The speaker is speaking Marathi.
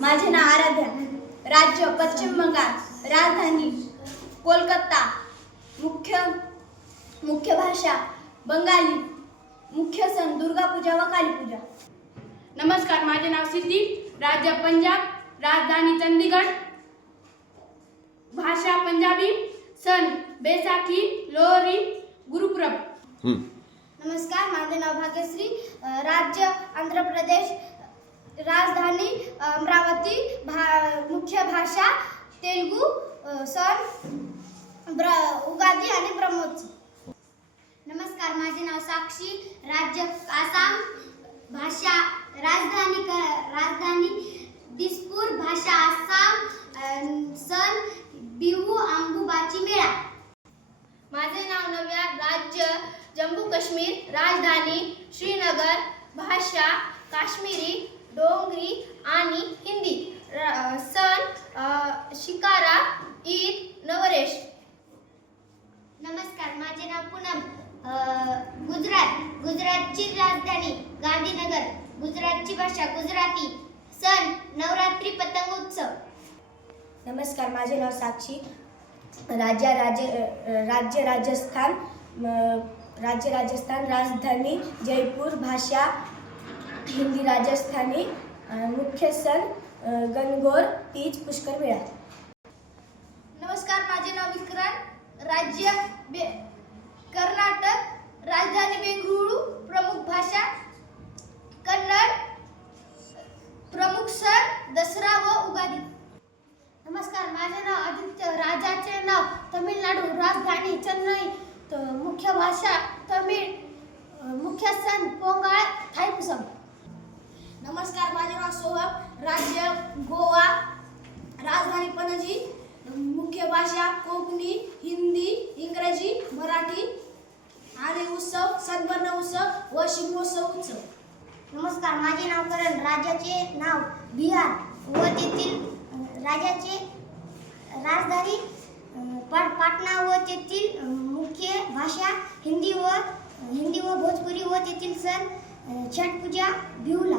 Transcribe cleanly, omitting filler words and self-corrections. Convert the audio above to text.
माझे नाव आराध्या. राज्य पश्चिम बंगाल. राजधानी कोलकाता. मुख्य भाषा बंगाली. मुख्य सण दुर्गा पूजा व काली पूजा. नमस्कार, माझे नाव सिद्धी. राज्य पंजाब. राजधानी चंदीगड. भाषा पंजाबी. सण बैसाखी, लोहरी, गुरुपूरब. नमस्कार, माझे नाव भाग्यश्री. राज्य आंध्र प्रदेश. राजधानी अमरावती. मुख्य भाषा तेलुगू. सण उगादी आणि ब्रह्मोत्सव. नमस्कार, माझे नाव साक्षी. राज्य आसाम. भाषा राजधानी दिसपूर. भाषा आसाम. सण बिहू अंबुबाची मेळा. माझे नाव नव्या. राज्य जम्मू काश्मीर. राजधानी श्रीनगर. भाषा काश्मीरी, डोंगरी आणि हिंदी. सण शिकारा, ईद, नवरेश. नमस्कार, माझे नाव पूनम. गुजरातची राजधानी गांधीनगर. गुजरातची भाषा गुजराती. सण नवरात्री, पतंग उत्सव. नमस्कार, माझे नाव साक्षी. राज्य राजस्थान. राजधानी जयपूर. भाषा हिंदी राजस्थानी. मुख्य सण गणगौर, तीज, पुष्कर मेळा. नमस्कार, माझे नाव विक्रांत. राज्य कर्नाटक. राजधानी बेंगळुरू. प्रमुख भाषा कन्नड. प्रमुख सण दसरा व उगादी. नमस्कार, माझे नाव आदित्य. राजाचे नाव तमिळनाडू. राजधानी चेन्नई. मुख्य भाषा तमिळ. मुख्य सण पोंगळ, थाईपुसम. नमस्कार, माझे नाव सोहम. राज्य गोवा. राजधानी पणजी. मुख्य भाषा कोकणी, हिंदी, इंग्रजी, मराठी. आणि उत्सव सणबर्न उत्सव व शिमगोत्सव उत्सव. नमस्कार, माझे नाव करण. राज्याचे नाव बिहार व तेथील राज्याचे राजधानी पाटणा व तेथील मुख्य भाषा हिंदी व भोजपुरी व तेथील सण छठ पूजा, बिहुला.